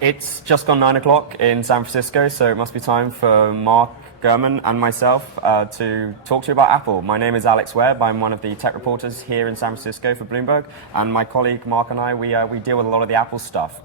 It's just gone 9 o'clock in San Francisco, so it must be time for Mark Gurman and myself to talk to you about Apple. My name is Alex Webb. I'm one of the tech reporters here in San Francisco for Bloomberg, and my colleague Mark and I, we deal with a lot of the Apple stuff.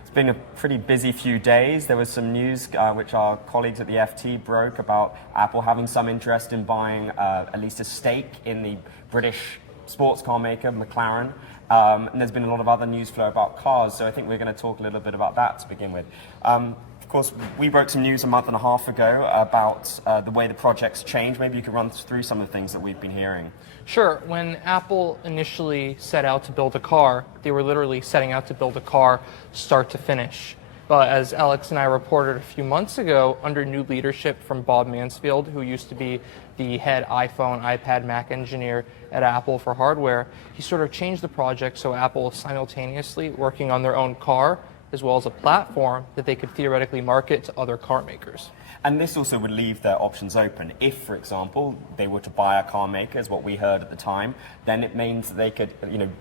It's been a pretty busy few days. There was some news which our colleagues at the FT broke about Apple having some interest in buying at least a stake in the British sports car maker McLaren. And there's been a lot of other news flow about cars, so I think we're going to talk a little bit about that to begin with. Of course, we broke some news a month and a half ago about the way the project's changed. Maybe you could run through some of the things that we've been hearing. Sure. When Apple initially set out to build a car, they were literally setting out to build a car start to finish. But as Alex and I reported a few months ago, under new leadership from Bob Mansfield, who used to be the head iPhone, iPad, Mac engineer at Apple for hardware, he sort of changed the project so Apple was simultaneously working on their own car as well as a platform that they could theoretically market to other car makers. And this also would leave their options open. If, for example, they were to buy a car maker, as what we heard at the time, then it means that they could,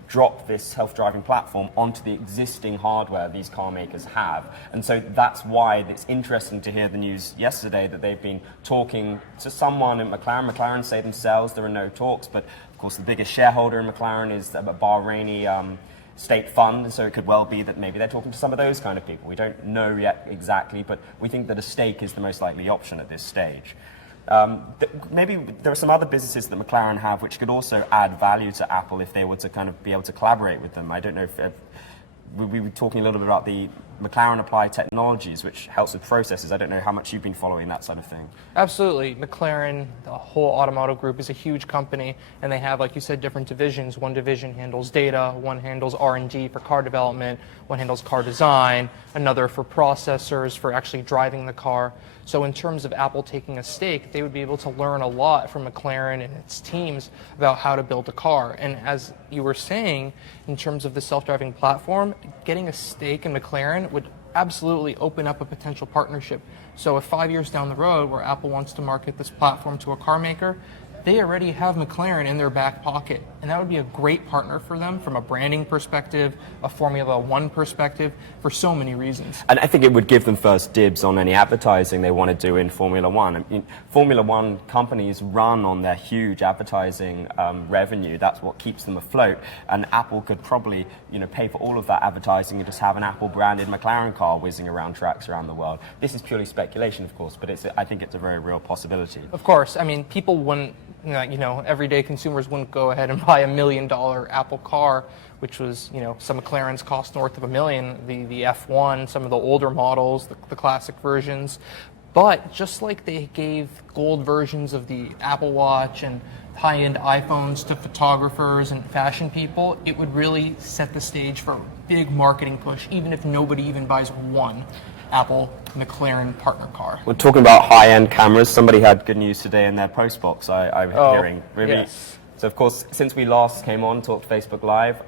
drop this self-driving platform onto the existing hardware these car makers have. And so that's why it's interesting to hear the news yesterday that they've been talking to someone at McLaren. McLaren say themselves there are no talks, but of course the biggest shareholder in McLaren is a Bahraini state fund, and so it could well be that maybe they're talking to some of those kind of people. We don't know yet exactly, but we think that a stake is the most likely option at this stage. Maybe there are some other businesses that McLaren have which could also add value to Apple if they were to kind of be able to collaborate with them. I don't know if we were talking a little bit about the McLaren Applied Technologies, which helps with processes. I don't know how much you've been following that sort of thing. Absolutely. McLaren, the whole automotive group, is a huge company, and they have, like you said, different divisions. One division handles data, one handles R&D for car development, one handles car design, another for processors, for actually driving the car. So in terms of Apple taking a stake, they would be able to learn a lot from McLaren and its teams about how to build a car. And as you were saying, in terms of the self-driving platform, getting a stake in McLaren would absolutely open up a potential partnership. So if 5 years down the road where Apple wants to market this platform to a car maker, they already have McLaren in their back pocket. And that would be a great partner for them from a branding perspective, a Formula One perspective, for so many reasons. And I think it would give them first dibs on any advertising they want to do in Formula One. I mean, Formula One companies run on their huge advertising revenue. That's what keeps them afloat. And Apple could probably, pay for all of that advertising and just have an Apple-branded McLaren car whizzing around tracks around the world. This is purely speculation, of course, but I think it's a very real possibility. Of course. I mean, people wouldn't, everyday consumers wouldn't go ahead and buy $1 million Apple car, which was, some McLarens cost north of $1 million, the F1, some of the older models, the classic versions. But just like they gave gold versions of the Apple Watch and high-end iPhones to photographers and fashion people, it would really set the stage for a big marketing push, even if nobody even buys one Apple McLaren partner car. We're talking about high-end cameras. Somebody had good news today in their post box, I'm hearing. Really? Yes. So, of course, since we last came on, talked Facebook Live,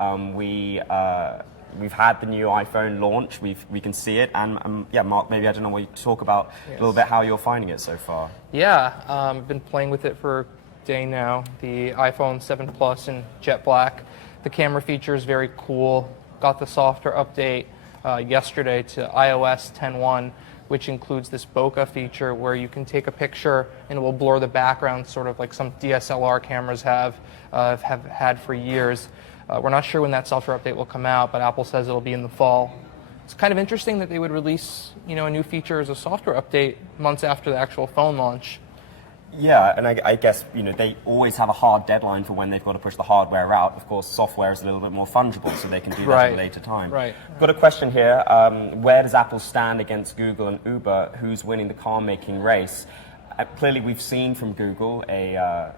we've had the new iPhone launch. We can see it. And, Mark, maybe I don't know what you talk about a little bit how you're finding it so far. Yeah, I've been playing with it for a day now. The iPhone 7 Plus in jet black. The camera feature is very cool. Got the software update yesterday to iOS 10.1, which includes this bokeh feature where you can take a picture and it will blur the background, sort of like some DSLR cameras have had for years. We're not sure when that software update will come out, but Apple says it'll be in the fall. It's kind of interesting that they would release, a new feature as a software update months after the actual phone launch. Yeah, and I guess, they always have a hard deadline for when they've got to push the hardware out. Of course, software is a little bit more fungible, so they can do that at a later time. Right. Got a question here. Where does Apple stand against Google and Uber? Who's winning the car-making race? Clearly, we've seen from Google a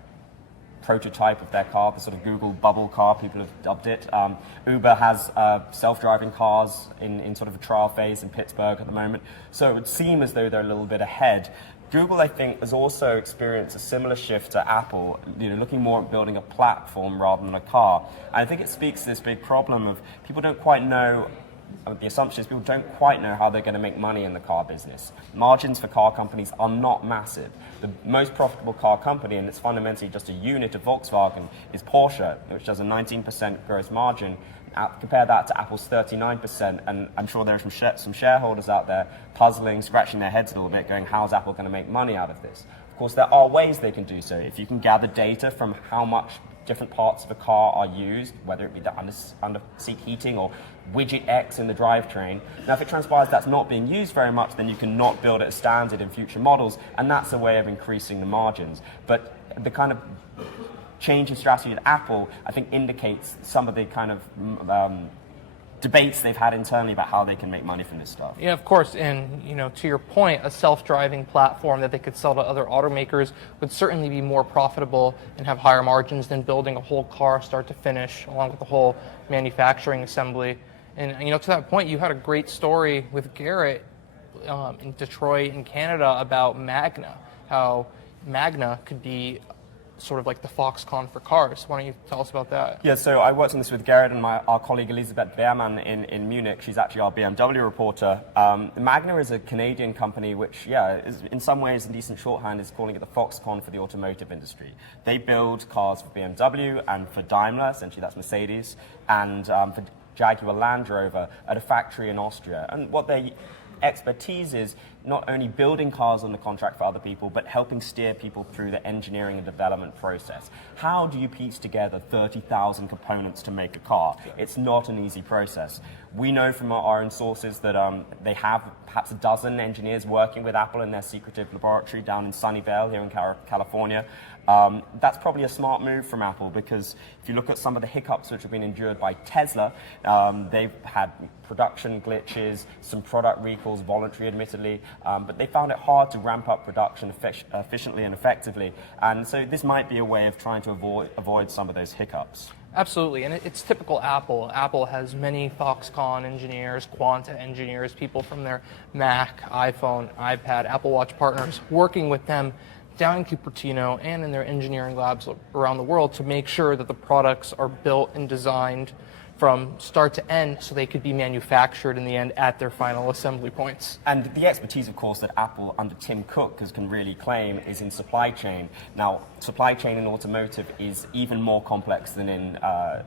prototype of their car, the sort of Google bubble car, people have dubbed it. Uber has self-driving cars in sort of a trial phase in Pittsburgh at the moment. So it would seem as though they're a little bit ahead. Google, I think, has also experienced a similar shift to Apple, looking more at building a platform rather than a car. And I think it speaks to this big problem of people don't quite know, the assumption is people don't quite know how they're going to make money in the car business. Margins for car companies are not massive. The most profitable car company, and it's fundamentally just a unit of Volkswagen, is Porsche, which does a 19% gross margin. Compare that to Apple's 39%, and I'm sure there are some shareholders out there puzzling, scratching their heads a little bit, going, how's Apple going to make money out of this? Of course, there are ways they can do so. If you can gather data from how much different parts of a car are used, whether it be the under-seat heating or widget X in the drivetrain. Now, if it transpires that's not being used very much, then you cannot build it as standard in future models, and that's a way of increasing the margins. But the kind of change in strategy at Apple, I think, indicates some of the kind of debates they've had internally about how they can make money from this stuff. Yeah, of course, and to your point, a self-driving platform that they could sell to other automakers would certainly be more profitable and have higher margins than building a whole car start to finish, along with the whole manufacturing assembly. And to that point, you had a great story with Garrett in Detroit in Canada about Magna, how Magna could be sort of like the Foxconn for cars. Why don't you tell us about that? Yeah, so I worked on this with Garrett and our colleague Elisabeth Beermann in Munich. She's actually our BMW reporter. Magna is a Canadian company which, is in some ways in decent shorthand is calling it the Foxconn for the automotive industry. They build cars for BMW and for Daimler, essentially that's Mercedes, and for Jaguar Land Rover at a factory in Austria. And what their expertise is not only building cars on the contract for other people, but helping steer people through the engineering and development process. How do you piece together 30,000 components to make a car? It's not an easy process. We know from our own sources that they have perhaps a dozen engineers working with Apple in their Secretive laboratory down in Sunnyvale here in California. That's probably a smart move from Apple, because if you look at some of the hiccups which have been endured by Tesla, they've had production glitches, some product recalls, voluntary admittedly, but they found it hard to ramp up production efficiently and effectively. And so this might be a way of trying to avoid some of those hiccups. Absolutely, and it's typical Apple. Apple has many Foxconn engineers, Quanta engineers, people from their Mac, iPhone, iPad, Apple Watch partners working with them down in Cupertino and in their engineering labs around the world to make sure that the products are built and designed from start to end so they could be manufactured in the end at their final assembly points. And the expertise, of course, that Apple under Tim Cook can really claim is in supply chain. Now, supply chain in automotive is even more complex than in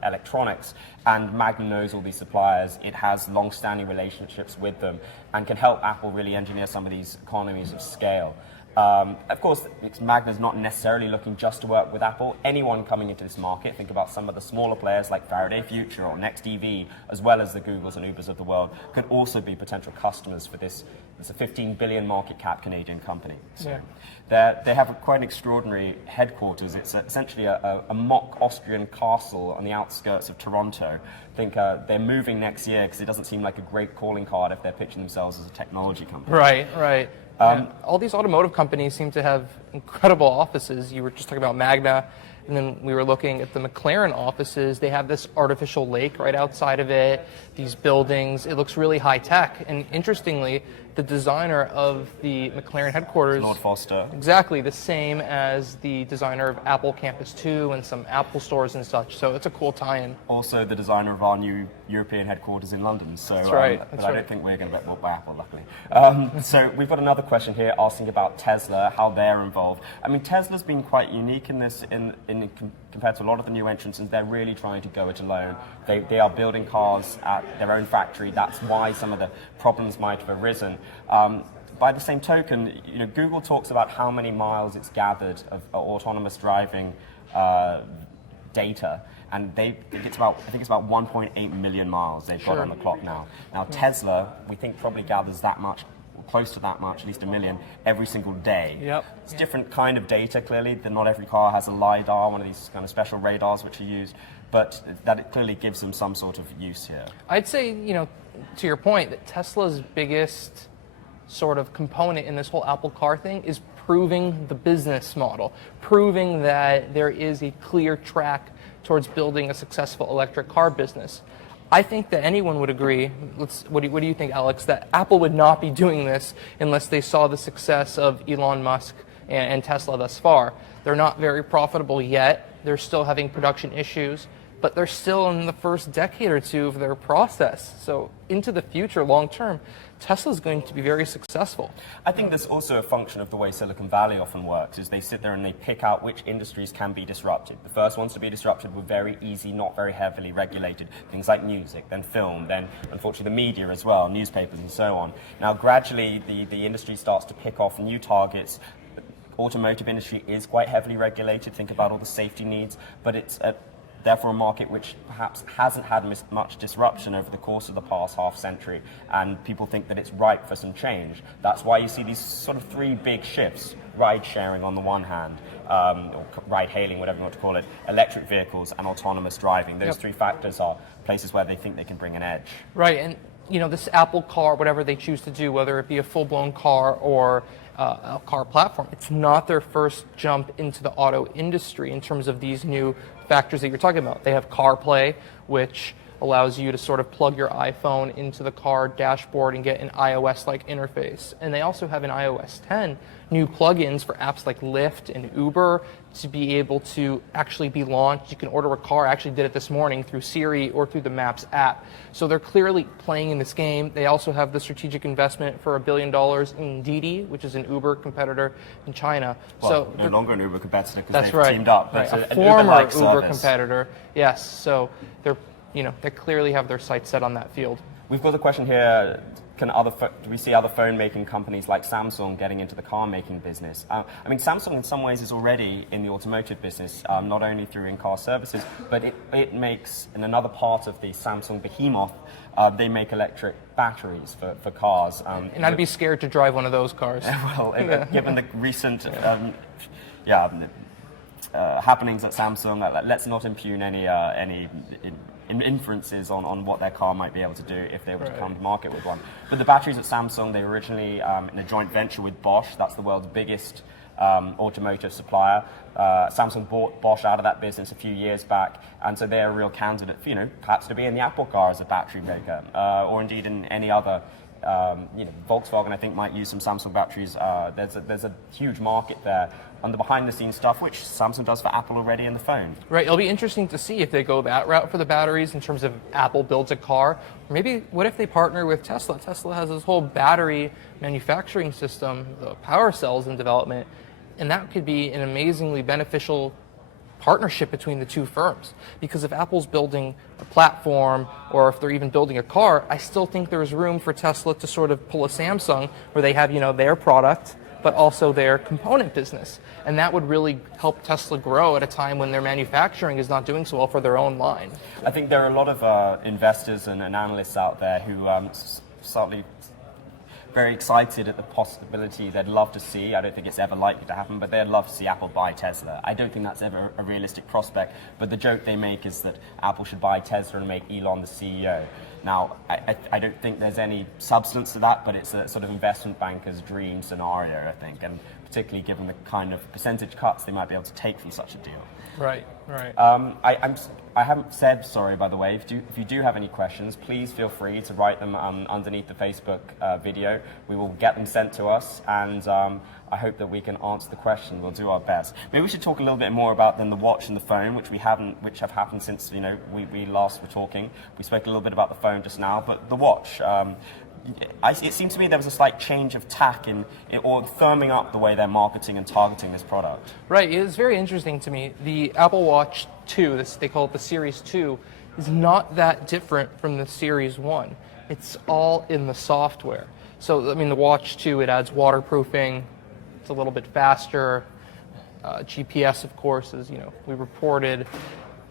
electronics, and Magna knows all these suppliers. It has long-standing relationships with them and can help Apple really engineer some of these economies of scale. Of course, Magna's not necessarily looking just to work with Apple. Anyone coming into this market, think about some of the smaller players like Faraday Future or Next EV, as well as the Googles and Ubers of the world, can also be potential customers for this. It's a 15 billion market cap Canadian company. So they have quite an extraordinary headquarters. It's essentially a mock Austrian castle on the outskirts of Toronto. I think they're moving next year because it doesn't seem like a great calling card if they're pitching themselves as a technology company. Right. All these automotive companies seem to have incredible offices. You were just talking about Magna, and then we were looking at the McLaren offices. They have this artificial lake right outside of it, these buildings. It looks really high tech. And interestingly, the designer of the McLaren headquarters, Lord Foster. Exactly the same as the designer of Apple Campus 2 and some Apple stores and such. So it's a cool tie-in. Also the designer of our new European headquarters in London. So, That's right. But I don't think we're going to get bought by Apple, luckily. So we've got another question here asking about Tesla, how they're involved. I mean, Tesla's been quite unique in this, compared to a lot of the new entrants, and they're really trying to go it alone. They are building cars at their own factory. That's why some of the problems might have arisen. By the same token, Google talks about how many miles it's gathered of autonomous driving data, and I think it's about 1.8 million miles they've got on the clock now. Now Tesla, we think probably gathers that much, close to that much, at least 1 million, every single day. It's different kind of data, clearly. Not every car has a LiDAR, one of these kind of special radars which are used, but that it clearly gives them some sort of use here. I'd say, to your point, that Tesla's biggest sort of component in this whole Apple car thing is proving the business model, proving that there is a clear track towards building a successful electric car business. I think that anyone would agree, what do you think, Alex, that Apple would not be doing this unless they saw the success of Elon Musk and Tesla thus far. They're not very profitable yet. They're still having production issues. but they're still in the first decade or two of their process. So into the future, long term, Tesla's going to be very successful. I think there's also a function of the way Silicon Valley often works, is they sit there and they pick out which industries can be disrupted. The first ones to be disrupted were very easy, not very heavily regulated, things like music, then film, then unfortunately the media as well, newspapers and so on. Now gradually the industry starts to pick off new targets. Automotive industry is quite heavily regulated, think about all the safety needs, but it's therefore a market which perhaps hasn't had much disruption over the course of the past half century, and people think that it's ripe for some change. That's why you see these sort of three big shifts: ride sharing on the one hand, or ride hailing, whatever you want to call it, electric vehicles, and autonomous driving. Those three factors are places where they think they can bring an edge. Right, and this Apple car, whatever they choose to do, whether it be a full-blown car or a car platform, it's not their first jump into the auto industry in terms of these new factors that you're talking about. They have CarPlay, which allows you to sort of plug your iPhone into the car dashboard and get an iOS-like interface. And they also have in iOS 10 new plugins for apps like Lyft and Uber to be able to actually be launched. You can order a car. I actually did it this morning through Siri or through the Maps app. So they're clearly playing in this game. They also have the strategic investment for $1 billion in Didi, which is an Uber competitor in China. Well, so no longer an Uber competitor because that's they've right. teamed up. Right. But A former Uber service. competitor. Yes. So they clearly have their sights set on that field. We've got a question here. Do we see other phone-making companies like Samsung getting into the car-making business? I mean, Samsung in some ways is already in the automotive business, not only through in-car services, but it makes, in another part of the Samsung behemoth, they make electric batteries for cars. And I'd be scared to drive one of those cars. Well, given the recent happenings at Samsung, let's not impugn any inferences on what their car might be able to do if they were to come to market with one. But the batteries at Samsung, they were originally in a joint venture with Bosch. That's the world's biggest automotive supplier. Samsung bought Bosch out of that business a few years back, and so they're a real candidate for, perhaps to be in the Apple car as a battery maker, or indeed in any other. Volkswagen, I think, might use some Samsung batteries. There's a huge market there on the behind-the-scenes stuff, which Samsung does for Apple already in the phone. Right. It'll be interesting to see if they go that route for the batteries in terms of Apple builds a car. Or maybe what if they partner with Tesla? Tesla has this whole battery manufacturing system, the power cells in development, and that could be an amazingly beneficial partnership between the two firms. Because if Apple's building a platform or if they're even building a car, I still think there's room for Tesla to sort of pull a Samsung where they have, their product, but also their component business. And that would really help Tesla grow at a time when their manufacturing is not doing so well for their own line. I think there are a lot of investors and analysts out there who slightly very excited at the possibility they'd love to see. I don't think it's ever likely to happen, but they'd love to see Apple buy Tesla. I don't think that's ever a realistic prospect, but the joke they make is that Apple should buy Tesla and make Elon the CEO. Now, I don't think there's any substance to that, but it's a sort of investment banker's dream scenario, I think, and particularly given the kind of percentage cuts they might be able to take from such a deal. Right. I haven't said sorry, by the way. If you do have any questions, please feel free to write them underneath the Facebook video. We will get them sent to us, and I hope that we can answer the question. We'll do our best. Maybe we should talk a little bit more about the watch and the phone, which have happened since we last were talking. We spoke a little bit about the phone just now, but the watch. It seemed to me there was a slight change of tack or firming up the way they're marketing and targeting this product. Right. It was very interesting to me. The Apple Watch 2, they call it the Series 2, is not that different from the Series 1. It's all in the software. So, the Watch 2, it adds waterproofing. It's a little bit faster. GPS, of course, as we reported.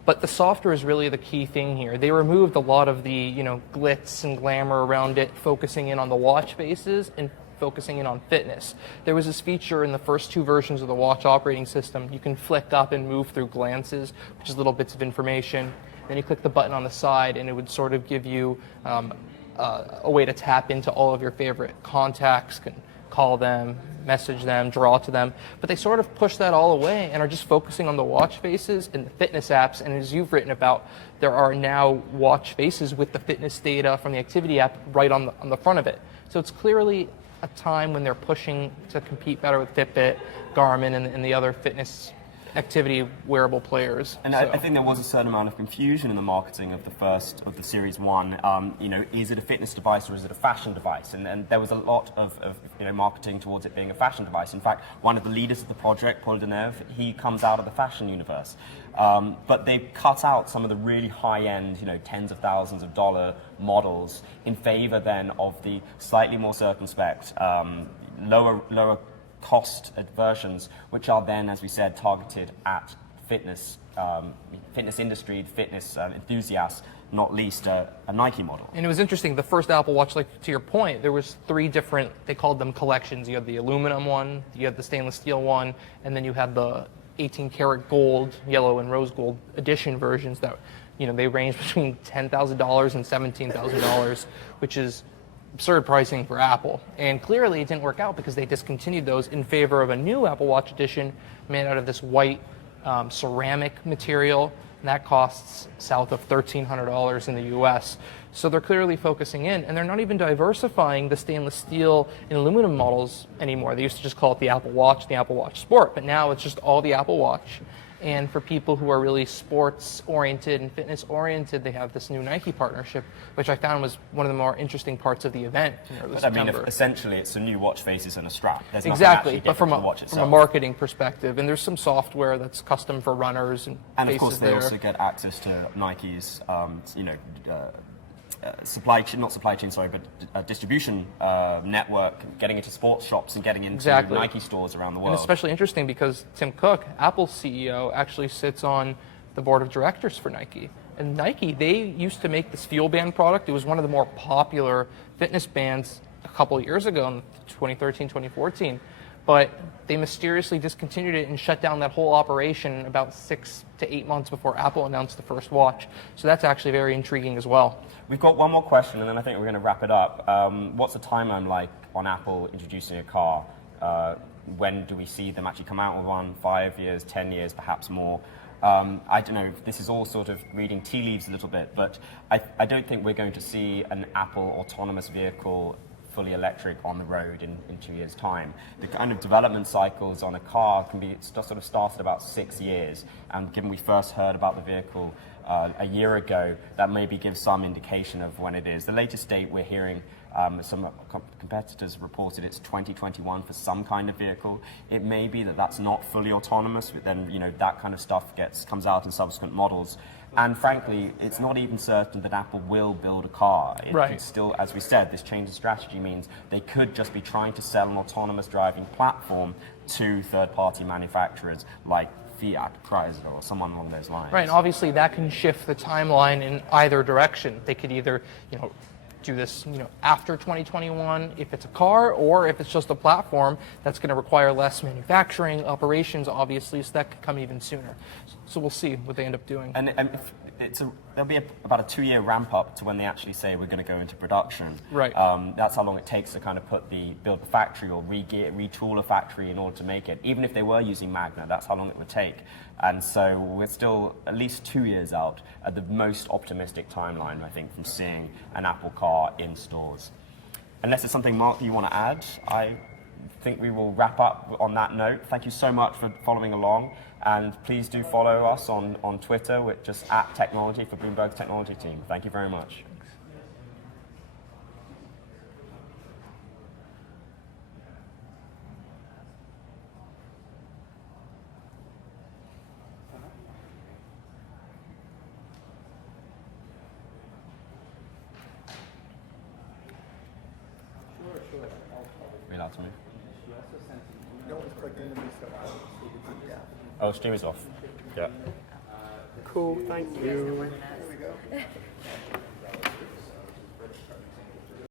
But the software is really the key thing here. They removed a lot of the, glitz and glamour around it, focusing in on the watch faces and focusing in on fitness. There was this feature in the first two versions of the watch operating system. You can flick up and move through glances, which is little bits of information. Then you click the button on the side, and it would sort of give you a way to tap into all of your favorite contacts, can call them, message them, draw to them. But they sort of push that all away and are just focusing on the watch faces and the fitness apps. And as you've written about, there are now watch faces with the fitness data from the activity app right on the front of it. So it's clearly a time when they're pushing to compete better with Fitbit, Garmin, and the other fitness activity wearable players. And I think there was a certain amount of confusion in the marketing of the Series 1. Is it a fitness device or is it a fashion device? And there was a lot of marketing towards it being a fashion device. In fact, one of the leaders of the project, Paul Deneuve, he comes out of the fashion universe. But they've cut out some of the really high-end, tens of thousands of dollar models in favor then of the slightly more circumspect, lower cost versions, which are then, as we said, targeted at fitness industry, fitness enthusiasts, not least a Nike model. And it was interesting, the first Apple Watch, like to your point, there was 3 different, they called them collections. You had the aluminum one, you had the stainless steel one, and then you had the 18 karat gold, yellow and rose gold edition versions that, they range between $10,000 and $17,000, which is absurd pricing for Apple. And clearly it didn't work out because they discontinued those in favor of a new Apple Watch edition made out of this white ceramic material, and that costs south of $1,300 in the US. So they're clearly focusing in, and they're not even diversifying the stainless steel and aluminum models anymore. They used to just call it the Apple Watch, the Apple Watch Sport, but now it's just all the Apple Watch. And for people who are really sports-oriented and fitness-oriented, they have this new Nike partnership, which I found was one of the more interesting parts of the event. Essentially, it's a new watch faces and a strap. There's exactly, but from watch a marketing perspective, and there's some software that's custom for runners and of course, they also get access to Nike's, distribution network, getting into sports shops and getting into Nike stores around the world. And especially interesting because Tim Cook, Apple's CEO, actually sits on the board of directors for Nike. And Nike, they used to make this Fuel Band product. It was one of the more popular fitness bands a couple of years ago in 2013, 2014. But they mysteriously discontinued it and shut down that whole operation about 6 to 8 months before Apple announced the first watch. So that's actually very intriguing as well. We've got one more question, and then I think we're going to wrap it up. What's the timeline like on Apple introducing a car? When do we see them actually come out with one? 5 years, 10 years, perhaps more? I don't know, this is all sort of reading tea leaves a little bit, but I don't think we're going to see an Apple autonomous vehicle fully electric on the road in 2 years' time. The kind of development cycles on a car can be sort of started about 6 years, and given we first heard about the vehicle a year ago, that maybe gives some indication of when it is. The latest date we're hearing, some competitors reported it's 2021 for some kind of vehicle. It may be that that's not fully autonomous, but then that kind of stuff comes out in subsequent models. And frankly, it's not even certain that Apple will build a car. It could still, as we said, this change of strategy means they could just be trying to sell an autonomous driving platform to third-party manufacturers like Fiat, Chrysler, or someone along those lines. Right, and obviously that can shift the timeline in either direction. They could either, do this, after 2021 if it's a car, or if it's just a platform that's going to require less manufacturing operations, obviously, so that could come even sooner. So we'll see what they end up doing. And there'll be about a 2-year ramp up to when they actually say we're going to go into production. Right. That's how long it takes to kind of build the factory or retool a factory in order to make it. Even if they were using Magna, that's how long it would take. And so we're still at least 2 years out at the most optimistic timeline, I think, from seeing an Apple car in stores. Unless there's something, Mark, that you want to add, I think we will wrap up on that note. Thank you so much for following along. And please do follow us on Twitter, with just @technology for Bloomberg's technology team. Thank you very much. Are we allowed to move? No one's clicked into me, so Oh, stream is off. Yeah. cool, thank you. There we go.